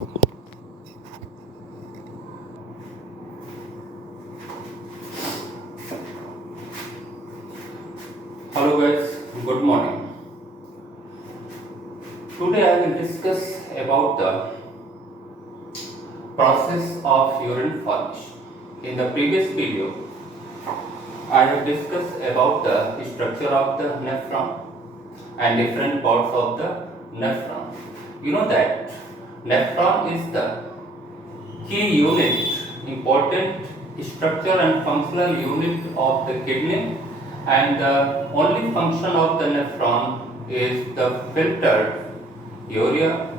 Hello guys, good morning. Today I will discuss about the process of urine formation. In the previous video, I have discussed about the structure of the nephron and different parts of the nephron. You know that nephron is the key unit, important structure and functional unit of the kidney, and the only function of the nephron is the filtered urea,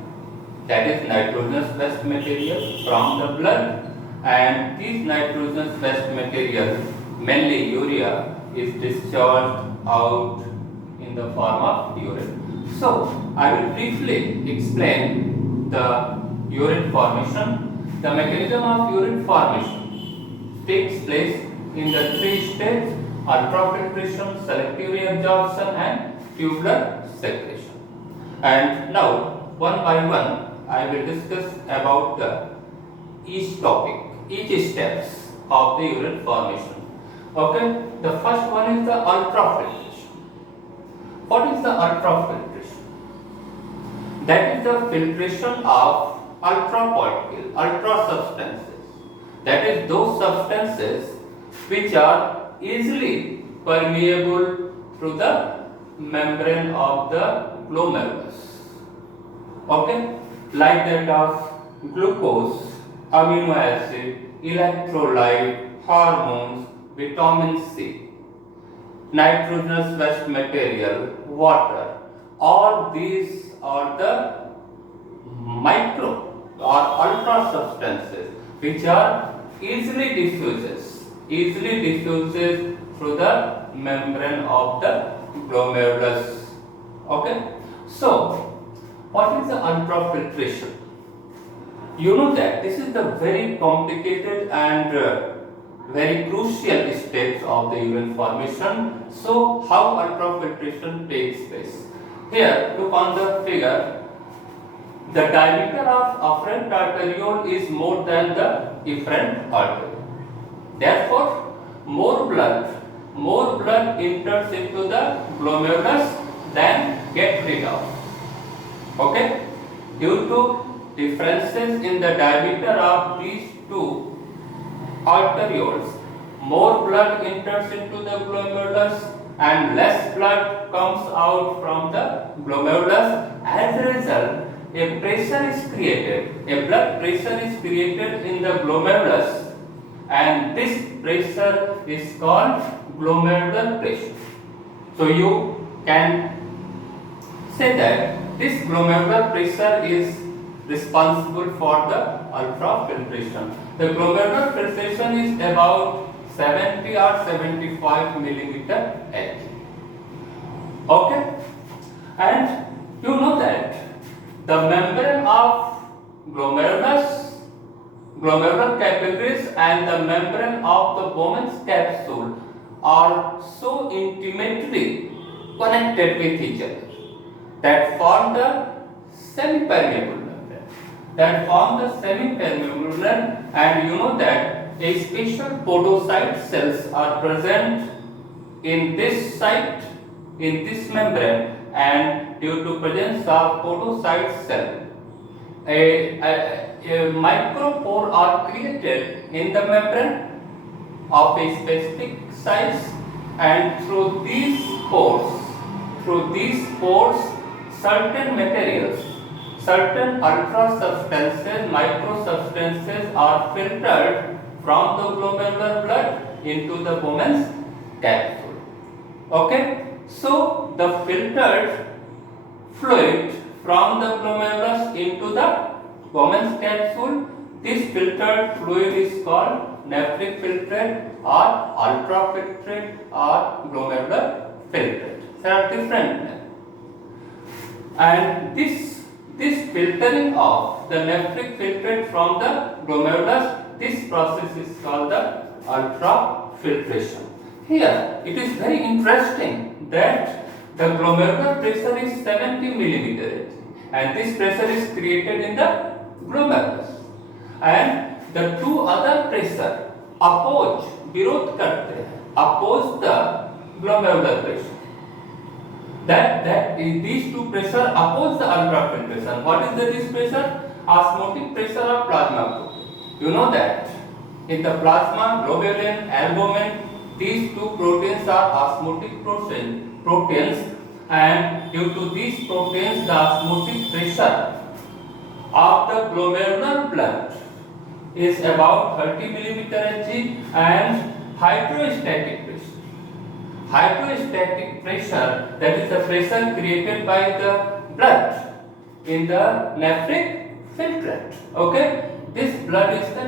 that is nitrogenous waste material from the blood, and this nitrogenous waste material, mainly urea, is discharged out in the form of urine. So I will briefly explain the urine formation. The mechanism of urine formation takes place in the three stages: ultrafiltration, selective reabsorption, and tubular secretion. And now, one by one, I will discuss about each topic, each steps of the urine formation. Okay, the first one is the ultrafiltration. What is the ultrafiltration? That is the filtration of ultraparticles, ultra substances. That is those substances which are easily permeable through the membrane of the glomerulus. Okay, like that of glucose, amino acid, electrolyte, hormones, vitamin C, nitrogenous waste material, water. All these are the micro or ultra substances which are easily diffuses through the membrane of the glomerulus. Okay, so what is the ultrafiltration? You know that this is the very complicated and very crucial steps of the urine formation. So how ultrafiltration takes place? Here, look on the figure. The diameter of afferent arteriole is more than the efferent arteriole. Therefore, more blood enters into the glomerulus than get rid of. Okay? Due to differences in the diameter of these two arterioles, more blood enters into the glomerulus and less blood comes out from the glomerulus. As a result, a pressure is created, a blood pressure is created in the glomerulus, and this pressure is called glomerular pressure. So you can say that this glomerular pressure is responsible for the ultrafiltration. The glomerular filtration is about 70 or 75 millimeter Hg. Okay, and you know that the membrane of glomerulus, glomerular capillaries, and the membrane of the Bowman's capsule are so intimately connected with each other that form the semi-permeable membrane. And you know that a special podocyte cells are present in this site, in this membrane, and due to presence of podocyte cell, a micropore are created in the membrane of a specific size, and through these pores, certain materials, certain ultra substances, micro substances are filtered from the glomerular blood into the Bowman's capsule. Okay, so the filtered fluid from the glomerulus into the Bowman's capsule, this filtered fluid is called nephric filtrate or ultrafiltrate or glomerular filtrate. There are different names. And this filtering of the nephric filtrate from the glomerulus, this process is called the ultrafiltration. Here it is very interesting that the glomerular pressure is 70 millimeter Hg, and this pressure is created in the glomerulus, and the two other pressure oppose, विरोध करते हैं, oppose the glomerular pressure. That these two pressure oppose the ultrafiltration. What is this pressure? Osmotic pressure of plasma protein. You know that in the plasma, globulin, albumin, these two proteins are osmotic proteins, and due to these proteins, the osmotic pressure of the glomerular blood is about 30 mm and hydrostatic pressure. Hydrostatic pressure, that is the pressure created by the blood in the nephric filtrate. Okay, this blood is the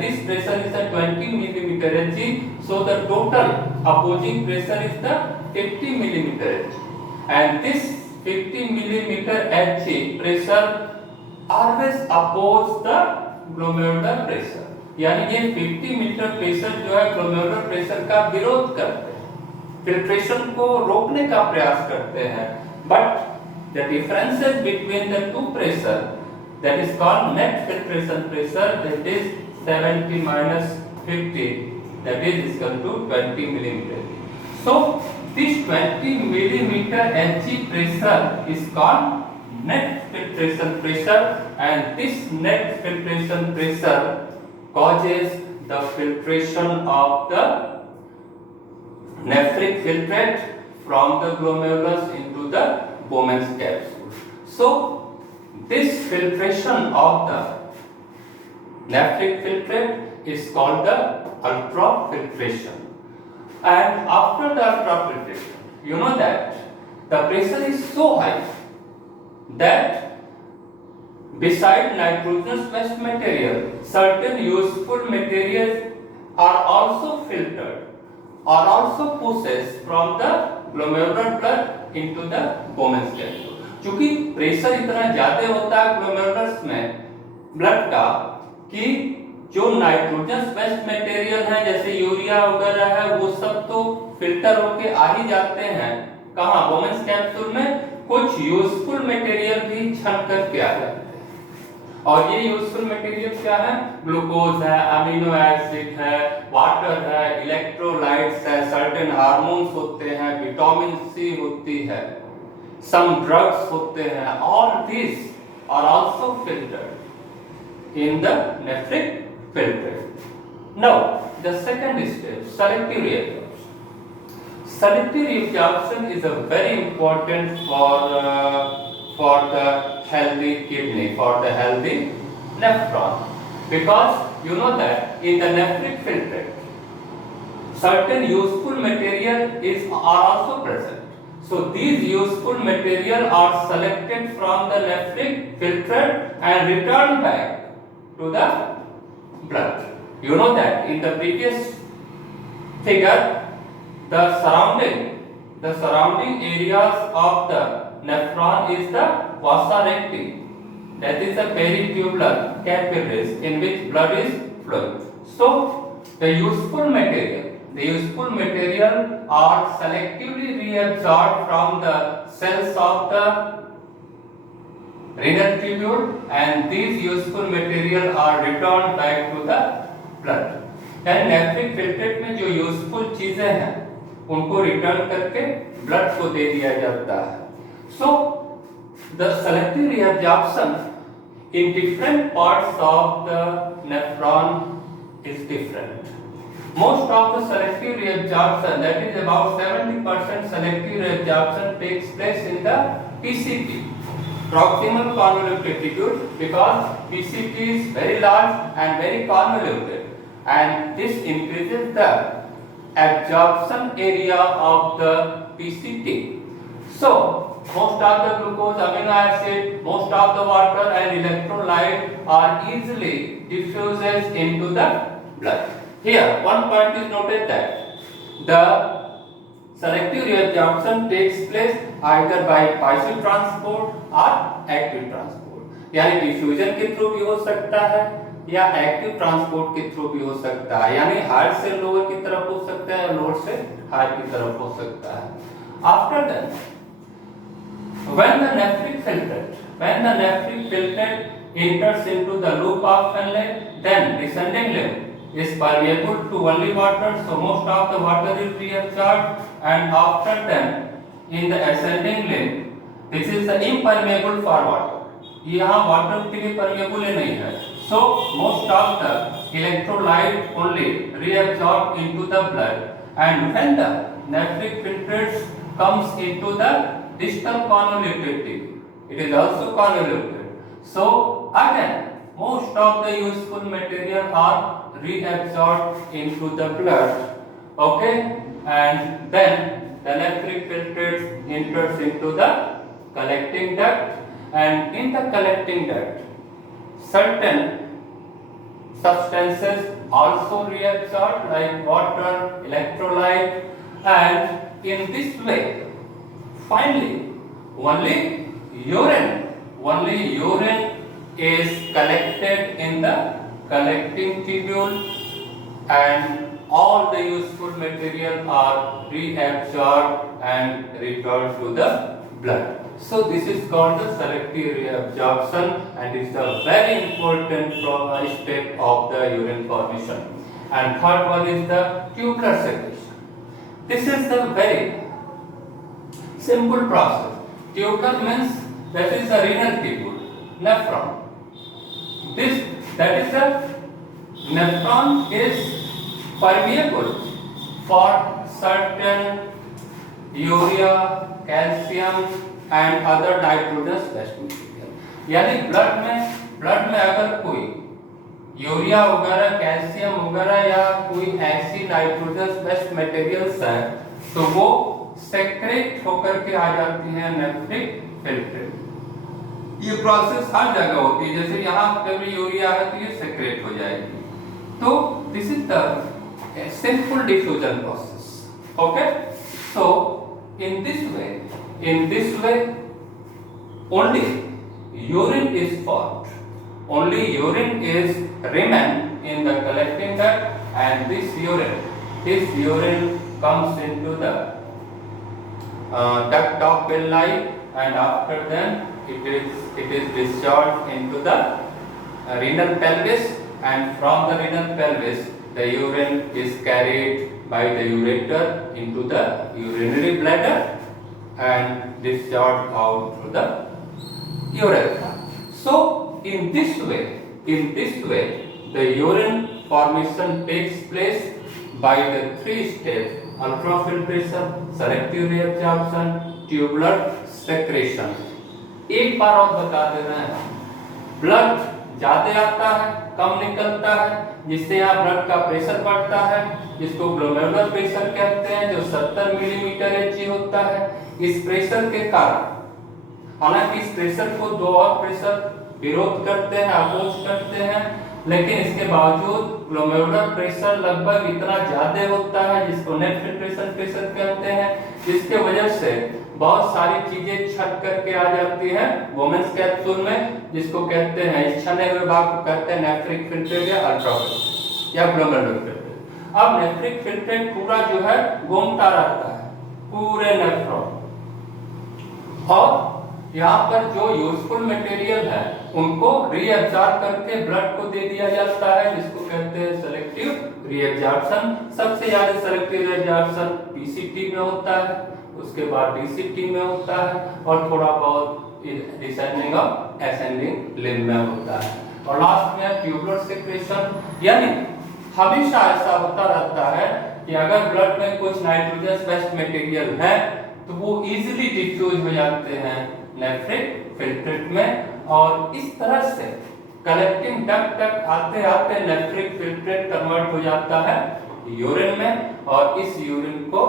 this pressure is the 20 mm, so the total opposing pressure is the 50 mm, and this 50 mm pressure always oppose the glomerular pressure. यानी ये 50 metre pressure जो है glomerular pressure का विरोध करते हैं, filtration को रोकने का प्रयास करते हैं. But the differences between the two pressure, that is called net filtration pressure, that is 70 minus 50, that is equal to 20 millimeter. So this 20 millimeter Hg pressure is called net filtration pressure, and this net filtration pressure causes the filtration of the nephric filtrate from the glomerulus into the Bowman's capsule. So this filtration of the nephric filtrate is called the ultrafiltration. And after the ultrafiltration, you know that the pressure is so high that beside nitrogenous waste material, certain useful materials are also filtered or also pushed from the glomerular blood into the Bowman's capsule. चूंकि pressure इतना ज्यादा होता है glomerulus में blood का कि जो nitrogenous waste material है जैसे यूरिया वगैरह है वो सब तो फिल्टर होके आ ही जाते हैं. कहाँ? बोमेन्स कैप्सूल में. कुछ यूजफुल मटेरियल भी छन करके आ जाते हैं, और ये यूजफुल मटेरियल क्या है? ग्लूकोज है, अमीनो एसिड है, वाटर है, इलेक्ट्रोलाइट्स है, सर्टेन हार्मोन्स होते हैं, विटामिन सी होती है, some drugs होते हैं. All these are also filtered in the nephric filtrate. Now the second step, selective reabsorption. Selective reabsorption is a very important for the healthy kidney, for the healthy nephron, because you know that in the nephric filtrate certain useful material are also present. So these useful material are selected from the nephric filtrate and returned back to the blood. You know that in the previous figure, the surrounding areas of the nephron is the vasa recti, that is the peritubular capillaries in which blood is flowing. So the useful material are selectively reabsorbed from the cells of the renal tubule, and these useful material are returned back to the blood. यानी nephric filtrate में जो useful चीजें हैं उनको return करके blood को दे दिया जाता है. So the selective reabsorption in different parts of the nephron is different. Most of the selective reabsorption, that is about 70% selective reabsorption, takes place in the PCT, proximal convoluted tubule, because PCT is very large and very convoluted, and this increases the absorption area of the PCT. So most of the glucose, amino acid, most of the water and electrolyte are easily diffused into the blood. Here one point is noted that the selective reabsorption takes place either by passive transport or active transport. यानी diffusion के through भी हो सकता है या active transport के through भी हो सकता है. यानी हायर से लोअर की तरफ हो सकता है, लोअर से हायर की तरफ हो सकता है. After that, when the nephric filtrate enters into the loop of inlet, then descending limb is permeable to only water, so most of the water is reabsorbed, and after then in the ascending limb, this is the impermeable for water. यहाँ water के लिए permeable ही नहीं है, so most of the electrolyte only reabsorbed into the blood, and when the nephric filtrates comes into the distal convoluted tube, it is also convoluted. So again, most of the useful material are reabsorbed into the blood. Okay, and then the nephric filtrate enters into the collecting duct, and in the collecting duct, certain substances also reabsorbed like water, electrolyte, and in this way, finally, only urine is collected in the collecting tubule, and all the useful material are reabsorbed and returned to the blood. So this is called the selective reabsorption, and it's a very important step of the urine formation. And third one is the tubular secretion. This is the very simple process. Tubular means that is the renal tubule, nephron. That is the nephron is permeable for certain urea, calcium and other nitrogenous waste material. यानी blood में अगर कोई urea वगैरह, calcium वगैरह या कोई ऐसी nitrogenous waste materials है तो वो सेक्रेट होकर के आ जाती है नेफ्रिक फिल्ट्रेट। ये प्रोसेस हर जगह होती है, जैसे यहाँ कभी यूरिया है तो ये सेक्रेट हो जाएगी। तो this is the simple diffusion process. Okay, so in this way only urine is formed, only urine is remain in the collecting duct, and this urine comes into the duct of Bellii, and after then it is discharged into the renal pelvis, and from the renal pelvis the urine is carried by the ureter into the urinary bladder and discharged out through the urethra. So in this way the urine formation takes place by the three steps: ultrafiltration, selective reabsorption, tubular secretion. एक बार और बता दे रहे हैं, blood ज्यादा आता है कम निकलता है, जिससे यहाँ ब्लड का प्रेशर बढ़ता है, जिसको ग्लोमेरुलर प्रेशर कहते हैं, जो 70 मिलीमीटर Hg होता है। इस प्रेशर के कारण, हालांकि इस प्रेशर को दो और प्रेशर विरोध करते हैं, अपोज करते हैं, लेकिन इसके बावजूद ग्लोमेरुलर प्रेशर लगभग इतना ज्यादा होता है, जिसको नेट फिल्ट्रेशन प्रेशर कहते हैं, जिसके वजह से बहुत सारी चीजें छट करके आ जाती हैं वोमेन्स कैप्सूल में, जिसको कहते हैं, इस छने हुए भाग को कहते हैं नेफ्रिक फिल्ट्रेट या अल्ट्राफिल्ट्रेट या ग्लोमेरुलर फिल्ट्रेट। अब नेफ्रिक फिल्ट्रेट पूरा जो है घूमता रहता है पूरे नेफ्रॉन, और यहाँ पर जो यूजफुल मटेरियल है उनको रीअब्सॉर्ब करके ब्लड को दे दिया जाता है, जिसको कहते हैं सेलेक्टिव रीअब्सॉर्प्शन। सबसे ज्यादा सेलेक्टिव रीअब्सॉर्प्शन पीसीटी में होता है, उसके बाद डीसीटी में होता है, और थोड़ा बहुत डिसेंडिंग और असेंडिंग लिम्ब में होता है, और लास्ट में ट्यूबुलर सेक्रेशन। यानी हमेशा ऐसा होता रहता है कि अगर ब्लड में कुछ नाइट्रोजनस वेस्ट मटेरियल है तो वो इजीली डिफ्यूज हो जाते हैं नेफ्रिक फिल्ट्रेट में, और इस तरह से कलेक्टिंग डक्ट तक आते आते नेफ्रिक फिल्ट्रेट कन्वर्ट हो जाता है यूरिन में, और इस यूरिन को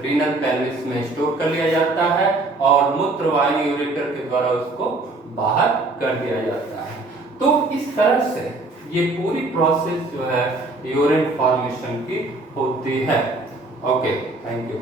रीनल पेल्विस में स्टोर कर लिया जाता है और मूत्रवाहिनी यूरेटर के द्वारा उसको बाहर कर दिया जाता है। तो इस तरह से ये पूरी प्रोसेस जो है यूरिन फॉर्मेशन की होती है। Okay, thank you.